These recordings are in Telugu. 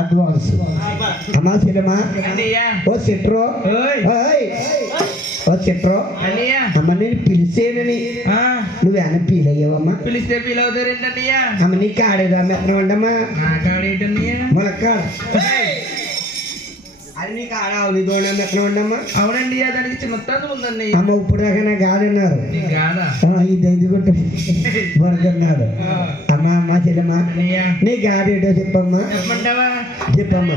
అడ్వాన్స్ అమ్మా సినిమా ఓ సిట్రో ఓ సిట్రో అమ్మ నేను పిలిచేనని నువ్వు ఏమైనా ఫీల్ అయ్యావమ్మా పిలిస్తే ఫీల్ అవుతారు ఏంటంటే అమ్మ నీ కాడేదా మెత్తనం అండమ్మా కాడేటమ్మా మొలక్క అవునండి దానికి చిన్న ఉందండి అమ్మ ఇప్పుడు దాకా కాదన్నారు ఇదిగుంట వరకున్నారు అమ్మ అమ్మ చెల్లెమ్మ నీ గాడేటో చెప్పమ్మా చెప్పండవా చెప్పమ్మా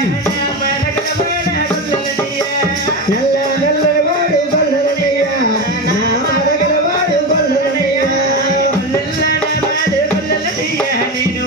Yeah. No,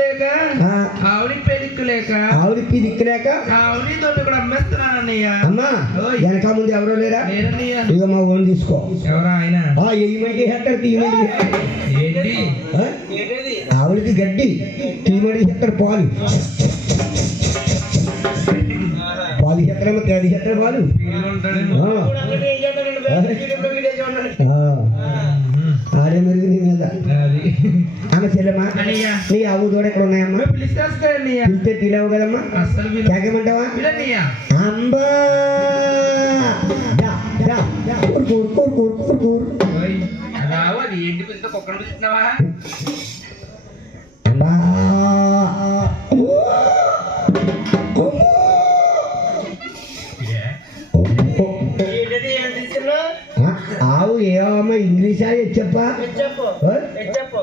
లేక హా ఆవుడి పడికిలేక ఆవుడి పడికిలేక ఆవుడి దొరికిక మెస్తనానన్నయ్య అన్నా ఎనక ముందు ఎవరో లేరా నిన్న ఇదమ కొని తీసుకో ఎవరా అయినా బా ఈ మంగి హట్టర్ తీమండి ఏంటి ఏంటి ఆవుడి గడ్డి తీమడి హట్టర్ పోాలి పోాలి హట్టరమే తీది హట్టర్ పోలు ఇరు ఉండలేదు చూడండి ఏం చేంటండి ఆ ఆ ఆడే మెరుగు నివేద আমি ছেলে মা নি আউ দরে করো না মা প্লিজ কাজ করে নিয়া বলতে দিলাও গেল মা আসল বিল কাকে মন্ডা মা বিলে নিয়া আম্বা যা যা কর কর কর কর কর ওই আরাও আদি এন্ডি পিন্ত কোকড়ন দিতনা ఇంగ్లీషా చెప్పా చెప్పు చెప్పు